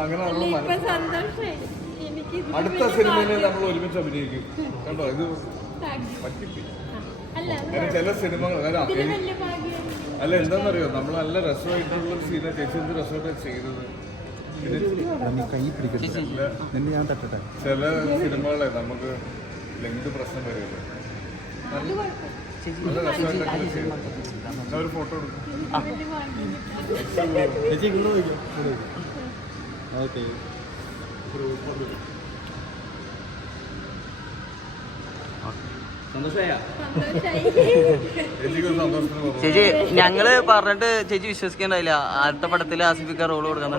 അതങ്ങനെ അടുത്ത സിനിമയിൽ നമ്മൾ ഒരുമിച്ച് അഭിനയിക്കും കേട്ടോ. ഇത് പറ്റില്ല. ചില സിനിമകൾ അല്ല എന്താണെന്നറിയോ, നമ്മൾ നല്ല രസമായിട്ടുള്ള സീന ചേച്ചി എന്ത് രസമായിട്ടാണ് ചെയ്തത്. ചില സിനിമകളെ നമുക്ക് ലെങ്ത് പ്രശ്നം വരുമല്ലോ. നല്ല രസമായിട്ടൊക്കെ ചെയ്തു. ഒരു ഫോട്ടോ എടുക്കും. ചേച്ചി ഞങ്ങള് പറഞ്ഞിട്ട് ചേച്ചി വിശ്വസിക്കണ്ടായില്ല അടുത്ത പടത്തിൽ ആസിഫിക്ക റോള് കൊടുക്കാൻ.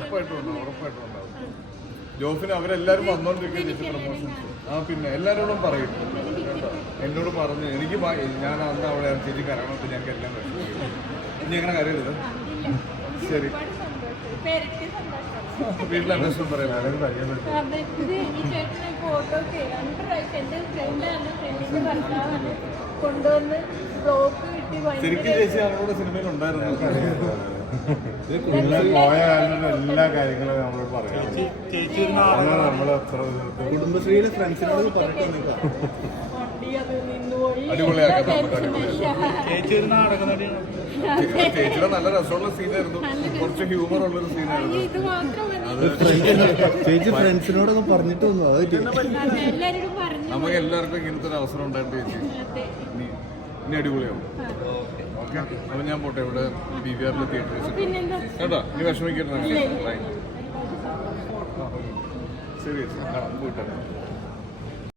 ജോഫിന് അവരെല്ലാരും വന്നോണ്ടിരിക്കുന്ന പ്രൊമോഷൻസ്. പിന്നെ എല്ലാരോടും പറയും കേട്ടോ. എന്നോട് പറഞ്ഞു എനിക്ക് ഞാൻ അന്ന് അവിടെ ചേച്ചി കരണമെന്ന് ഞങ്ങൾക്ക് എല്ലാം വിഷമിക്കും. ഇനി എങ്ങനെ കരയരുത്. ശരി, വീട്ടിലെ അന്വേഷണം പറയാം. ശരിക്കും ചേച്ചി അവരോട് സിനിമയിൽ ഉണ്ടായിരുന്നു. പോയ കാലത്ത് എല്ലാ കാര്യങ്ങളും നമ്മളോട് പറയാം. നമ്മള് കുടുംബശ്രീയിലെ ഫ്രണ്ട്സിനോട് പറഞ്ഞിട്ട് ചേച്ചിയുടെ നല്ല രസമുള്ള സീനായിരുന്നു. കുറച്ച് ഹ്യൂമർ ഉള്ളൊരു സീനായിരുന്നു. ചേച്ചി ഫ്രണ്ട്സിനോടൊക്കെ പറഞ്ഞിട്ട് വന്നു. നമുക്ക് എല്ലാവർക്കും ഇങ്ങനത്തെ ഒരു അവസരം ഉണ്ടായിട്ട് ചേച്ചി ഇനി അടിപൊളിയാവും. ഓക്കെ, അപ്പൊ ഞാൻ പോട്ടെ. ഇവിടെ PVR തിയേറ്റർ കേട്ടോ. ഇനി വിഷമിക്കട്ടെ. ശരി ചേച്ചി, പോയിട്ടെ.